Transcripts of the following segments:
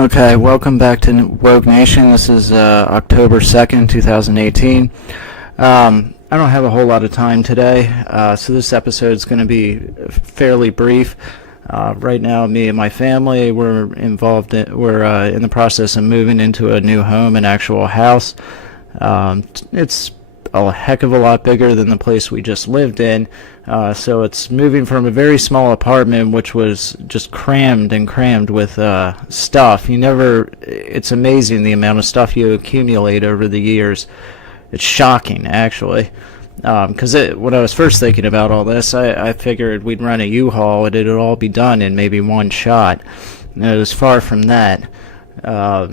Okay, welcome back to Rogue Nation. This is October 2nd, 2018. I don't have a whole lot of time today, so this episode is going to be fairly brief. Right now, me and my family, we're in the process of moving into a new home, an actual house. It's a heck of a lot bigger than the place we just lived in. So it's moving from a very small apartment, which was just crammed with stuff. It's amazing the amount of stuff you accumulate over the years. It's shocking, actually. Because when I was first thinking about all this, I figured we'd run a U-Haul and it'd all be done in maybe one shot. And it was far from that.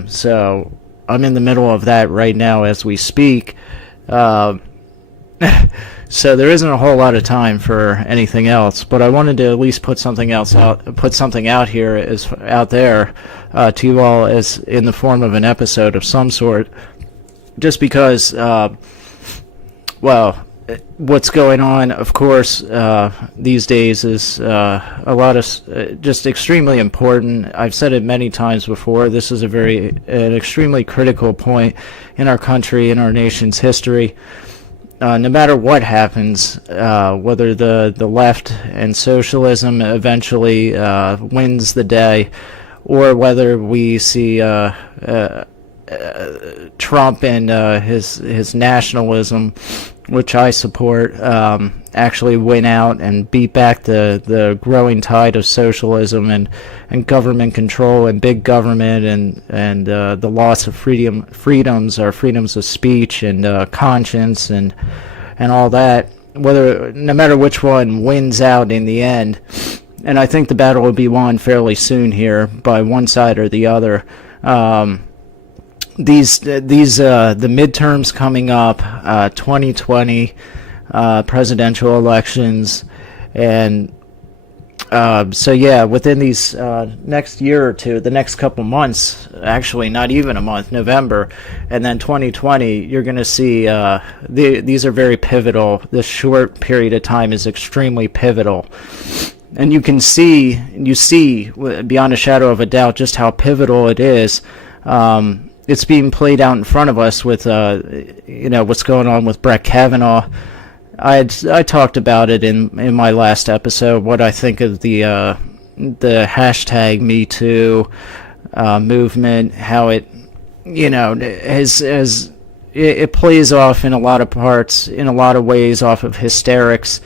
So I'm in the middle of that right now as we speak. So there isn't a whole lot of time for anything else, but I wanted to at least put something out here out there to you all as in the form of an episode of some sort, just because what's going on, of course, these days is a lot of just extremely important. I've said it many times before. This is an extremely critical point in our country, in our nation's history. No matter what happens, whether the left and socialism eventually wins the day, or whether we see Trump and his nationalism, which I support, actually win out and beat back the growing tide of socialism and government control and big government and the loss of freedoms of speech and conscience and all that. No matter which one wins out in the end, and I think the battle will be won fairly soon here by one side or the other. The midterms coming up, 2020 presidential elections, and within these next year or two, the next couple months, actually not even a month, November, and then 2020, you're going to see these are very pivotal. This short period of time is extremely pivotal. And you see beyond a shadow of a doubt just how pivotal it is. It's being played out in front of us with, what's going on with Brett Kavanaugh. I talked about it in my last episode, what I think of the hashtag Me Too movement, how it, it plays off in a lot of parts, in a lot of ways, off of hysterics.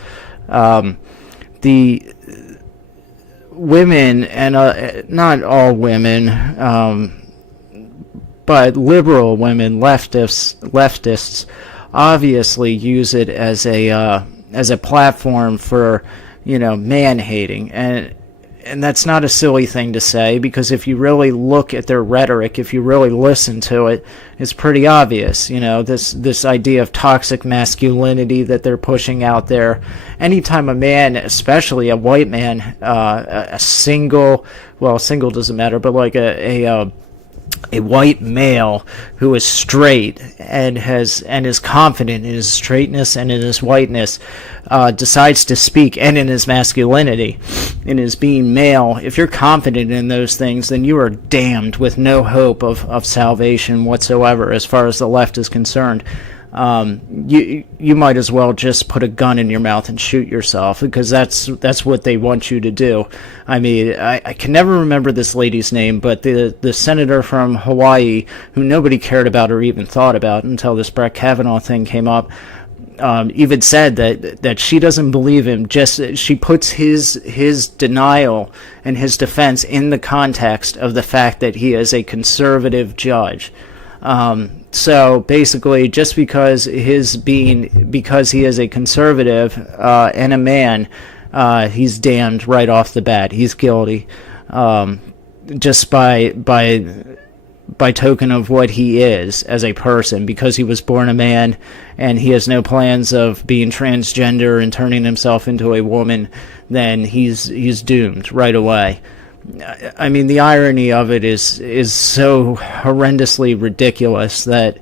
The women, and not all women, but liberal women, leftists, obviously use it as a platform for, man hating, and that's not a silly thing to say, because if you really look at their rhetoric, if you really listen to it, it's pretty obvious. This idea of toxic masculinity that they're pushing out there. Anytime a man, especially a white man, a single doesn't matter, but like a white male who is straight and is confident in his straightness and in his whiteness, decides to speak, and in his masculinity, in his being male, if you're confident in those things, then you are damned with no hope of salvation whatsoever as far as the left is concerned. You might as well just put a gun in your mouth and shoot yourself, because that's what they want you to do. I mean, I can never remember this lady's name, but the senator from Hawaii, who nobody cared about or even thought about until this Brett Kavanaugh thing came up, even said that she doesn't believe him. Just she puts his denial and his defense in the context of the fact that he is a conservative judge. So basically, just because he is a conservative and a man, he's damned right off the bat. He's guilty, just by token of what he is as a person, because he was born a man and he has no plans of being transgender and turning himself into a woman. Then he's doomed right away. I mean, the irony of it is so horrendously ridiculous that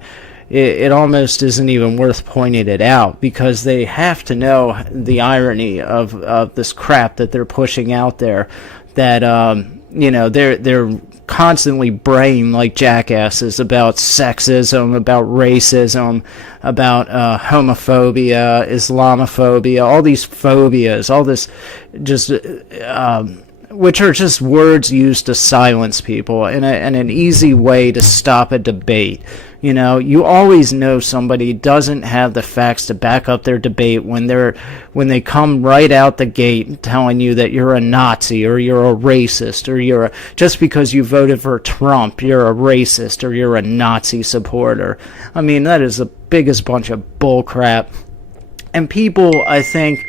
it almost isn't even worth pointing it out, because they have to know the irony of this crap that they're pushing out there, that they're constantly braying like jackasses about sexism, about racism, about homophobia, Islamophobia, all these phobias, all this just which are just words used to silence people and an easy way to stop a debate. You always know somebody doesn't have the facts to back up their debate when they come right out the gate telling you that you're a Nazi or you're a racist or just because you voted for Trump, you're a racist or you're a Nazi supporter. I mean, that is the biggest bunch of bull crap. And people, I think,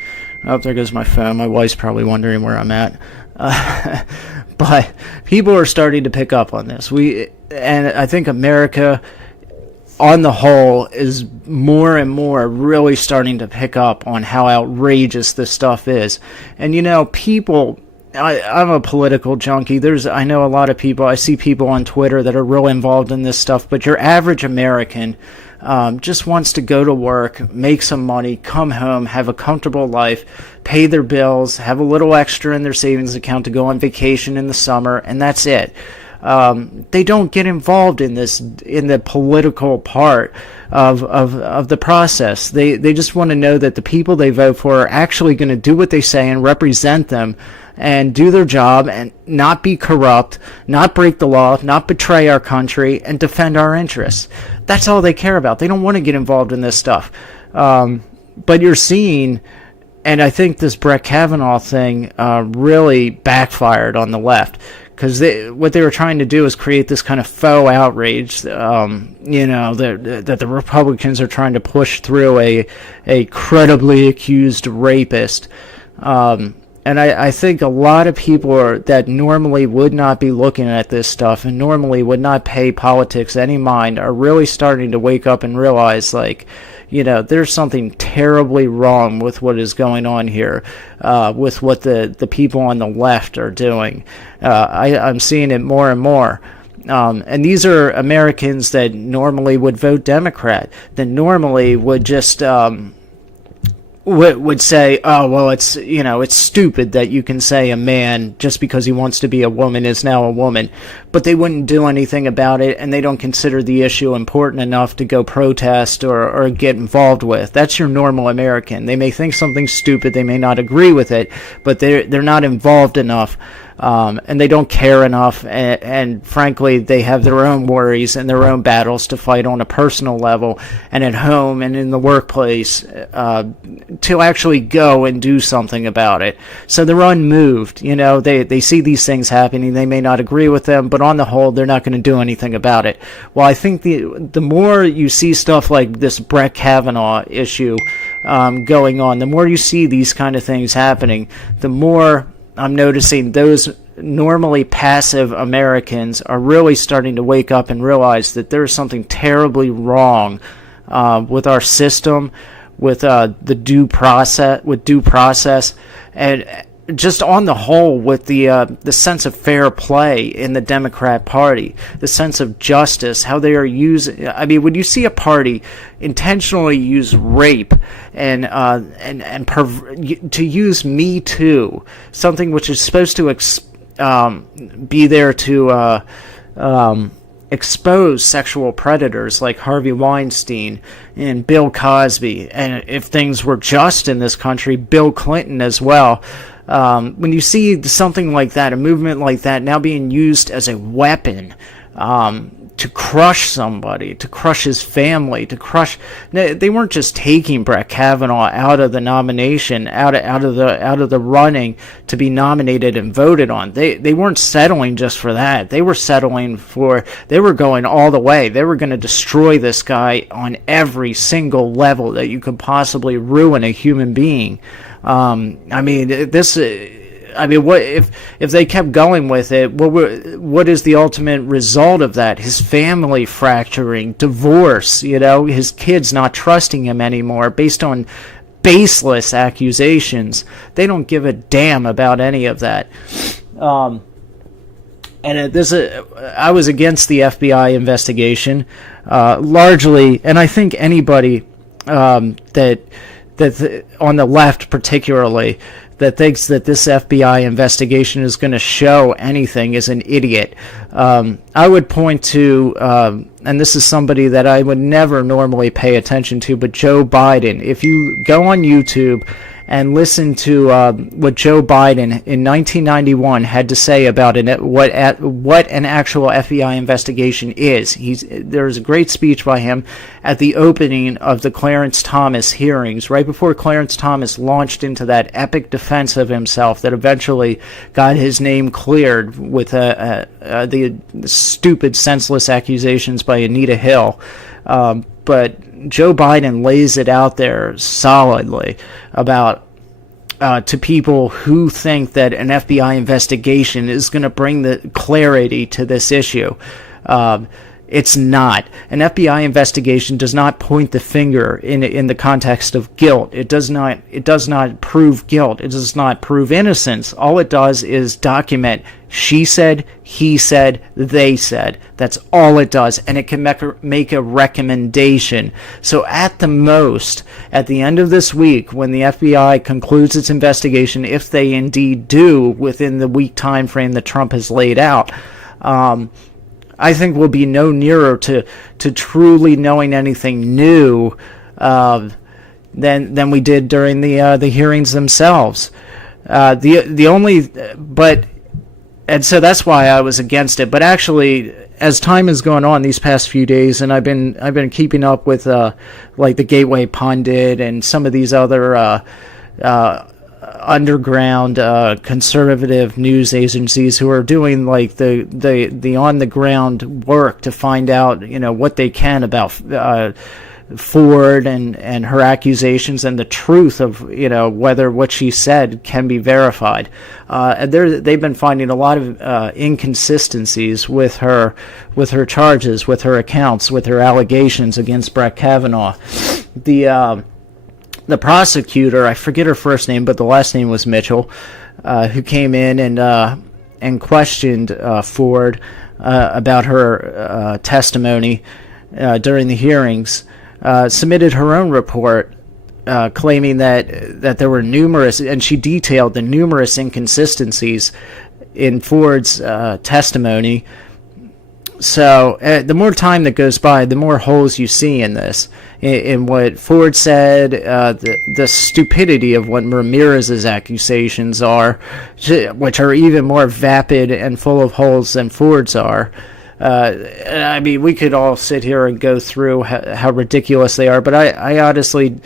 oh, there goes my phone. My wife's probably wondering where I'm at. But people are starting to pick up on this. And I think America, on the whole, is more and more really starting to pick up on how outrageous this stuff is. And people, I'm a political junkie. I know a lot of people, I see people on Twitter that are real involved in this stuff, but your average American just wants to go to work, make some money, come home, have a comfortable life, pay their bills, have a little extra in their savings account to go on vacation in the summer, and that's it. They don't get involved in the political part of the process. They just want to know that the people they vote for are actually going to do what they say and represent them and do their job and not be corrupt, not break the law, not betray our country, and defend our interests. That's all they care about. They don't want to get involved in this stuff. But you're seeing, and I think this Brett Kavanaugh thing really backfired on the left, because what they were trying to do is create this kind of faux outrage, that the Republicans are trying to push through a credibly accused rapist. And I think a lot of people that normally would not be looking at this stuff and normally would not pay politics any mind are really starting to wake up and realize, there's something terribly wrong with what is going on here, with what the people on the left are doing. I'm seeing it more and more. And these are Americans that normally would vote Democrat, that normally would just would say, oh, well, it's stupid that you can say a man just because he wants to be a woman is now a woman, but they wouldn't do anything about it, and they don't consider the issue important enough to go protest or get involved with. That's your normal American. They may think something's stupid, they may not agree with it, but they're not involved enough. And they don't care enough, and frankly, they have their own worries and their own battles to fight on a personal level and at home and in the workplace to actually go and do something about it. So they're unmoved. They see these things happening. They may not agree with them, but on the whole, they're not going to do anything about it. Well, I think the more you see stuff like this Brett Kavanaugh issue going on, the more you see these kind of things happening, the more I'm noticing those normally passive Americans are really starting to wake up and realize that there's something terribly wrong with our system, with the due process, and just on the whole with the sense of fair play in the Democrat Party, the sense of justice, how they are using. I mean, when you see a party intentionally use rape and to use Me Too, something which is supposed to be there to expose sexual predators like Harvey Weinstein and Bill Cosby, and if things were just in this country, Bill Clinton as well. When you see something like that, a movement like that now being used as a weapon to crush somebody, to crush his family, they weren't just taking Brett Kavanaugh out of the nomination, out of the running to be nominated and voted on. They weren't settling just for that. They were going all the way. They were going to destroy this guy on every single level that you could possibly ruin a human being. What if they kept going with it? What is the ultimate result of that? His family fracturing, divorce, his kids not trusting him anymore based on baseless accusations. They don't give a damn about any of that. I was against the FBI investigation, largely, and I think anybody that on the left particularly that thinks that this FBI investigation is going to show anything is an idiot. I would point to, and this is somebody that I would never normally pay attention to, but Joe Biden. If you go on YouTube and listen to what Joe Biden in 1991 had to say about what an actual FBI investigation is. There's a great speech by him at the opening of the Clarence Thomas hearings, right before Clarence Thomas launched into that epic defense of himself that eventually got his name cleared with the stupid, senseless accusations by Anita Hill. But Joe Biden lays it out there solidly about to people who think that an FBI investigation is going to bring the clarity to this issue. It's not. An FBI investigation does not point the finger in the context of guilt. It does not prove guilt. It does not prove innocence. All it does is document she said, he said, they said. That's all it does, and it can make a recommendation. So at the most, at the end of this week, when the FBI concludes its investigation, if they indeed do within the week time frame that Trump has laid out, I think we'll be no nearer to truly knowing anything new than we did during the hearings themselves. And so that's why I was against it. But actually, as time has gone on these past few days, and I've been keeping up with like the Gateway Pundit and some of these other underground conservative news agencies who are doing like the on the ground work to find out what they can about Ford and her accusations and the truth of whether what she said can be verified. And they've been finding a lot of inconsistencies with her charges, with her accounts, with her allegations against Brett Kavanaugh. The prosecutor, I forget her first name, but the last name was Mitchell, who came in and questioned Ford about her testimony during the hearings, submitted her own report claiming that there were numerous, and she detailed the numerous inconsistencies in Ford's testimony. So the more time that goes by, the more holes you see in this, in what Ford said, the stupidity of what Ramirez's accusations are, which are even more vapid and full of holes than Ford's are. I mean, we could all sit here and go through how ridiculous they are, but I honestly,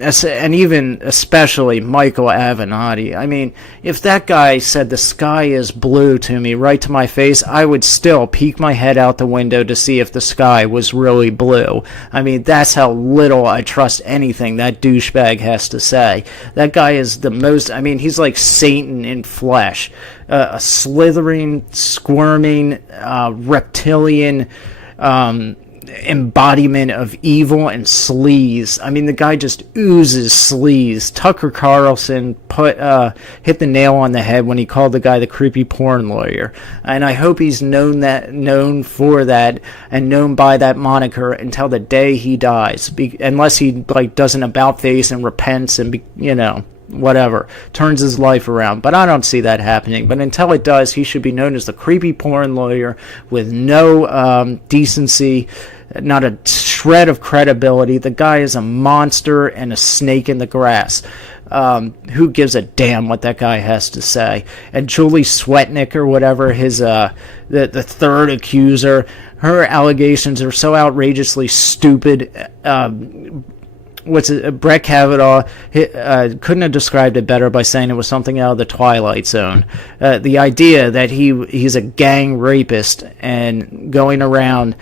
and even especially Michael Avenatti, I mean, if that guy said the sky is blue to me right to my face, I would still peek my head out the window to see if the sky was really blue. I mean, that's how little I trust anything that douchebag has to say. That guy is the most, I mean, he's like Satan in flesh. A slithering, squirming, reptilian embodiment of evil and sleaze. I mean, the guy just oozes sleaze. Tucker Carlson hit the nail on the head when he called the guy the creepy porn lawyer, and I hope he's known for that and known by that moniker until the day he dies, unless he does an about face and repents and whatever, turns his life around. But I don't see that happening. But until it does, he should be known as the creepy porn lawyer with no decency, not a shred of credibility. The guy is a monster and a snake in the grass. Who gives a damn what that guy has to say? And Julie Swetnick, or whatever, his the third accuser, her allegations are so outrageously stupid. Brett Kavanaugh couldn't have described it better by saying it was something out of the Twilight Zone. The idea that he's a gang rapist and going around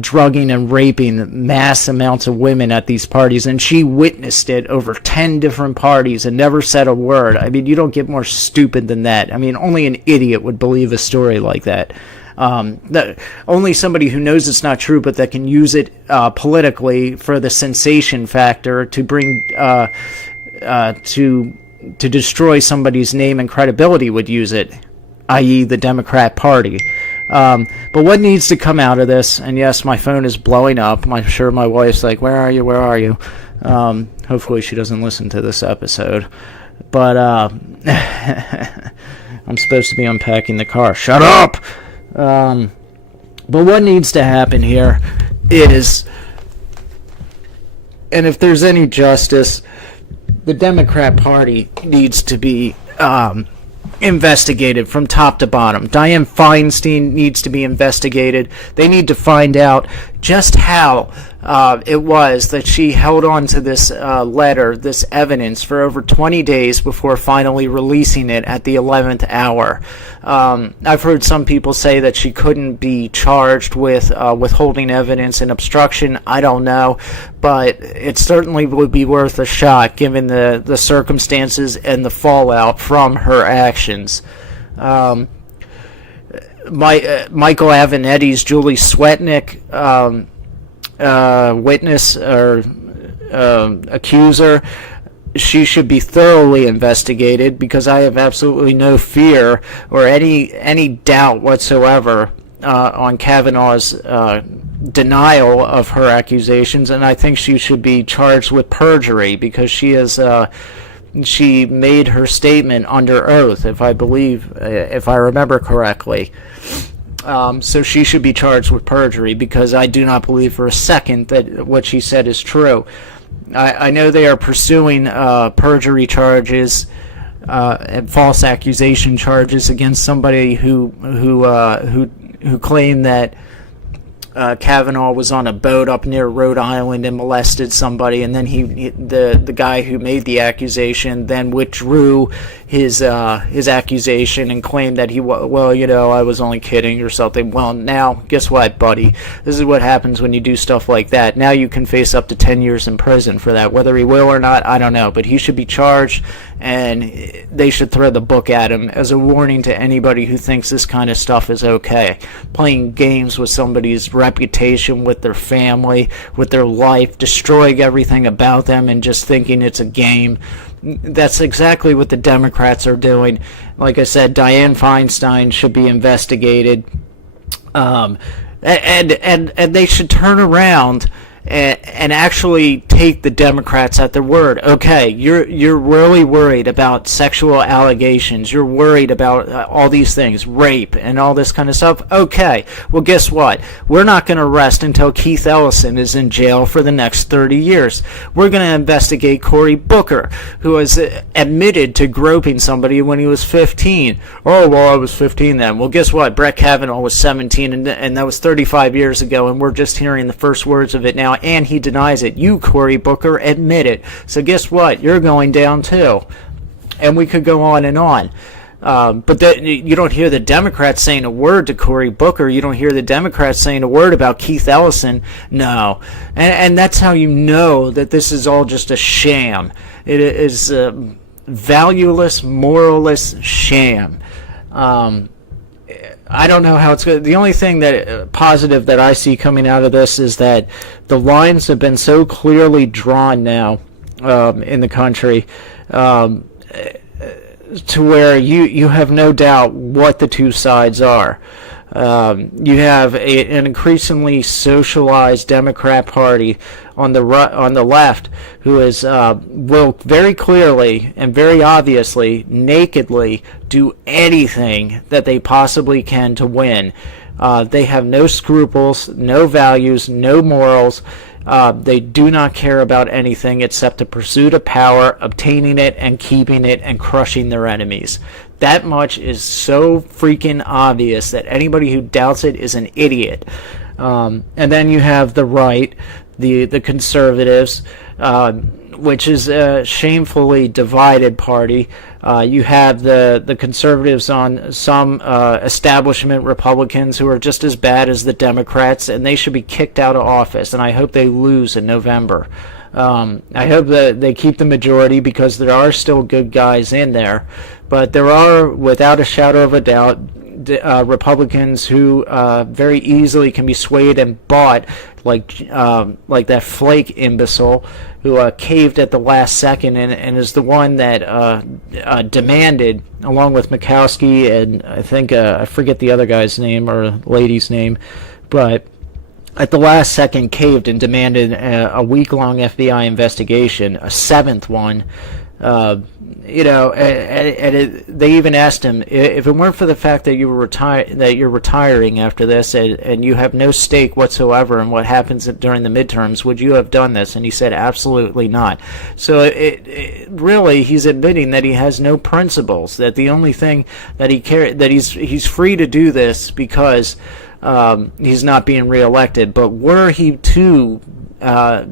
drugging and raping mass amounts of women at these parties, and she witnessed it over 10 different parties and never said a word. I mean, you don't get more stupid than that. I mean, only an idiot would believe a story like that. Only somebody who knows it's not true, but that can use it politically for the sensation factor to bring to destroy somebody's name and credibility would use it, i.e. the Democrat Party. But what needs to come out of this, and yes, my phone is blowing up. I'm sure my wife's like, where are you? Hopefully she doesn't listen to this episode. But I'm supposed to be unpacking the car. Shut up! But what needs to happen here is, and if there's any justice, the Democrat Party needs to be investigated from top to bottom. Dianne Feinstein needs to be investigated. They need to find out just how it was that she held on to this letter, this evidence, for over 20 days before finally releasing it at the 11th hour. I've heard some people say that she couldn't be charged with withholding evidence and obstruction. I don't know, but it certainly would be worth a shot given the circumstances and the fallout from her actions. Michael Avenetti's Julie Swetnick witness or accuser, she should be thoroughly investigated, because I have absolutely no fear or any doubt whatsoever on Kavanaugh's denial of her accusations, and I think she should be charged with perjury, because she made her statement under oath, if I remember correctly. So she should be charged with perjury, because I do not believe for a second that what she said is true. I know they are pursuing perjury charges and false accusation charges against somebody who claimed that Kavanaugh was on a boat up near Rhode Island and molested somebody, and then the guy who made the accusation then withdrew his accusation and claimed that I was only kidding or something. Well, now guess what, buddy? This is what happens when you do stuff like that. Now you can face up to 10 years in prison for that. Whether he will or not, I don't know, but he should be charged, and they should throw the book at him as a warning to anybody who thinks this kind of stuff is okay. Playing games with somebody's reputation, with their family, with their life, destroying everything about them and just thinking it's a game. That's exactly what the Democrats are doing. Like I said, Dianne Feinstein should be investigated, and they should turn around and actually take the Democrats at their word. Okay, you're really worried about sexual allegations. You're worried about all these things, rape and all this kind of stuff. Okay, well, guess what? We're not going to rest until Keith Ellison is in jail for the next 30 years. We're going to investigate Cory Booker, who was admitted to groping somebody when he was 15. Oh, well, I was 15 then. Well, guess what? Brett Kavanaugh was 17, and that was 35 years ago, and we're just hearing the first words of it now. And he denies it. You, Cory Booker, admit it. So guess what? You're going down too. And we could go on and on. But you don't hear the Democrats saying a word to Cory Booker. You don't hear the Democrats saying a word about Keith Ellison. No. And that's how you know that this is all just a sham. It is a valueless, moralless sham. I don't know how it's going. The only thing that positive that I see coming out of this is that the lines have been so clearly drawn now in the country to where you have no doubt what the two sides are. You have an increasingly socialized Democrat Party on the left who will very clearly and very obviously, nakedly, do anything that they possibly can to win. They have no scruples, no values, no morals. They do not care about anything except the pursuit of power, obtaining it and keeping it and crushing their enemies. That much is so freaking obvious that anybody who doubts it is an idiot. And then you have the right, the conservatives, which is a shamefully divided party. You have the conservatives on some establishment Republicans who are just as bad as the Democrats, and they should be kicked out of office, and I hope they lose in November. I hope that they keep the majority, because there are still good guys in there, but there are, without a shadow of a doubt, Republicans who very easily can be swayed and bought, like that Flake imbecile who caved at the last second and is the one that demanded, along with Murkowski and I think I forget the other guy's name or lady's name, but at the last second caved and demanded a week-long FBI investigation, a seventh one, They even asked him, if it weren't for the fact that you're retiring after this, and you have no stake whatsoever in what happens during the midterms, would you have done this? And he said, absolutely not. So really, he's admitting that he has no principles. That the only thing that he's free to do this because he's not being reelected. But were he to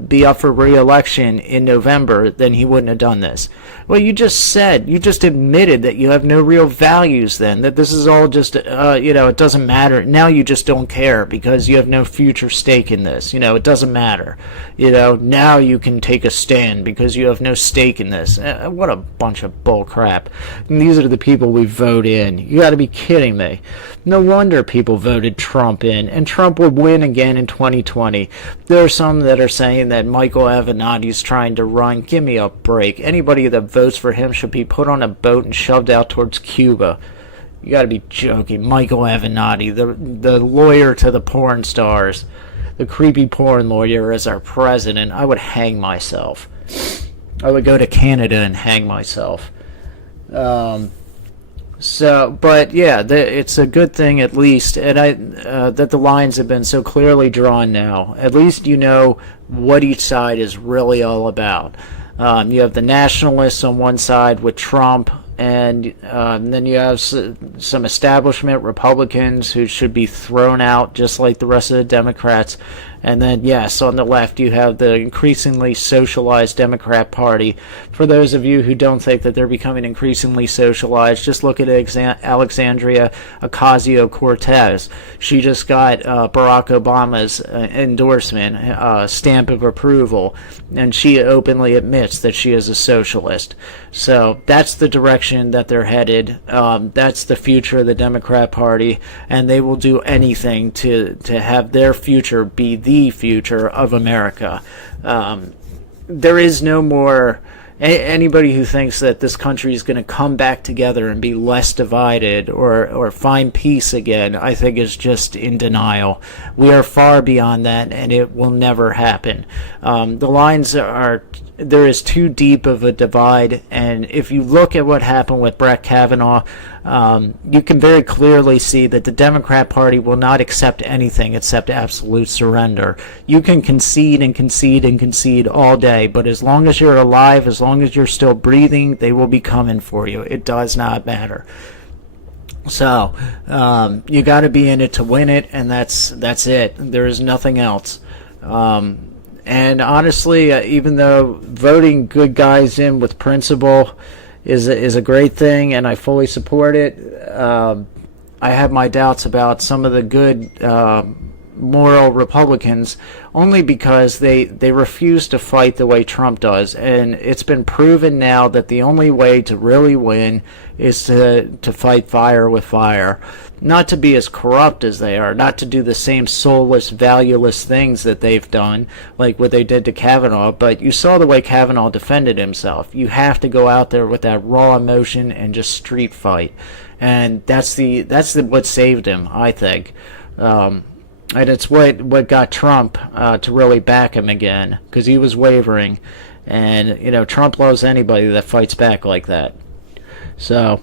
be up for re-election in November, then he wouldn't have done this. Well, you just admitted that you have no real values then, that this is all just, it doesn't matter. Now you just don't care because you have no future stake in this. It doesn't matter. Now you can take a stand because you have no stake in this. What a bunch of bull crap. And these are the people we vote in. You got to be kidding me. No wonder people voted Trump in, and Trump would win again in 2020. There are some that are saying that Michael Avenatti is trying to run. Give me a break. Anybody that votes for him should be put on a boat and shoved out towards Cuba. You got to be joking. Michael Avenatti, the lawyer to the porn stars, the creepy porn lawyer, as our president. I would hang myself. I would go to Canada and hang myself. But yeah, it's a good thing at least, and that the lines have been so clearly drawn now. At least you know what each side is really all about. You have the nationalists on one side with Trump, and then you have some establishment Republicans who should be thrown out just like the rest of the Democrats. And then, yes, on the left, you have the increasingly socialized Democrat Party. For those of you who don't think that they're becoming increasingly socialized, just look at Alexandria Ocasio-Cortez. She just got Barack Obama's endorsement, stamp of approval, and she openly admits that she is a socialist. So that's the direction that they're headed. That's the future of the Democrat Party, and they will do anything to have their future be the future of America. There is no more anybody who thinks that this country is going to come back together and be less divided or find peace again, I think is just in denial. We are far beyond that, and it will never happen. The lines there is too deep of a divide, and if you look at what happened with Brett Kavanaugh, you can very clearly see that the Democrat Party will not accept anything except absolute surrender. You can concede and concede and concede all day, but as long as you're alive, as long as you're still breathing, they will be coming for you. It does not matter. So you got to be in it to win it, and that's it. There is nothing else. And honestly, even though voting good guys in with principle is a great thing, and I fully support it, I have my doubts about some of the good moral Republicans, only because they refuse to fight the way Trump does. And it's been proven now that the only way to really win is to fight fire with fire. Not to be as corrupt as they are, not to do the same soulless, valueless things that they've done, like what they did to Kavanaugh, but you saw the way Kavanaugh defended himself. You have to go out there with that raw emotion and just street fight. And that's what saved him, I think. And it's what got Trump to really back him again, because he was wavering. And, Trump loves anybody that fights back like that. So,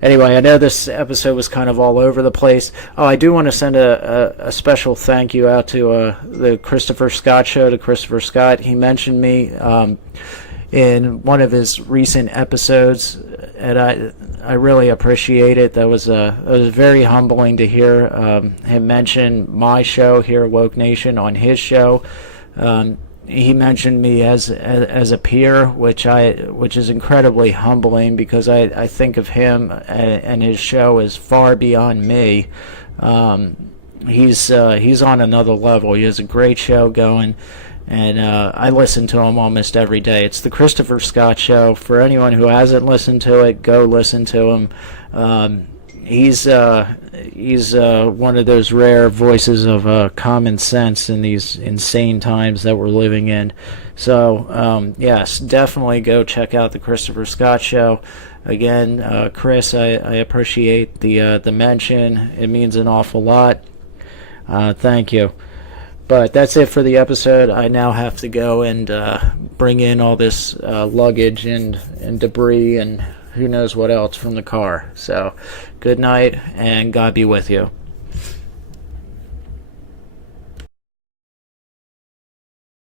anyway, I know this episode was kind of all over the place. Oh, I do want to send a special thank you out to the Christopher Scott show, to Christopher Scott. He mentioned me in one of his recent episodes, and I really appreciate it. That was very humbling to hear him mention my show here, Woke Nation, on his show. He mentioned me as a peer, which is incredibly humbling, because I think of him and his show as far beyond me. He's on another level. He has a great show going, and I listen to him almost every day. It's the Christopher Scott Show. For anyone who hasn't listened to it, go listen to him. He's one of those rare voices of common sense in these insane times that we're living in. So, yes, definitely go check out the Christopher Scott Show. Again, Chris, I appreciate the mention. It means an awful lot. Thank you. But that's it for the episode. I now have to go and bring in all this luggage and debris and who knows what else from the car. So good night, and God be with you.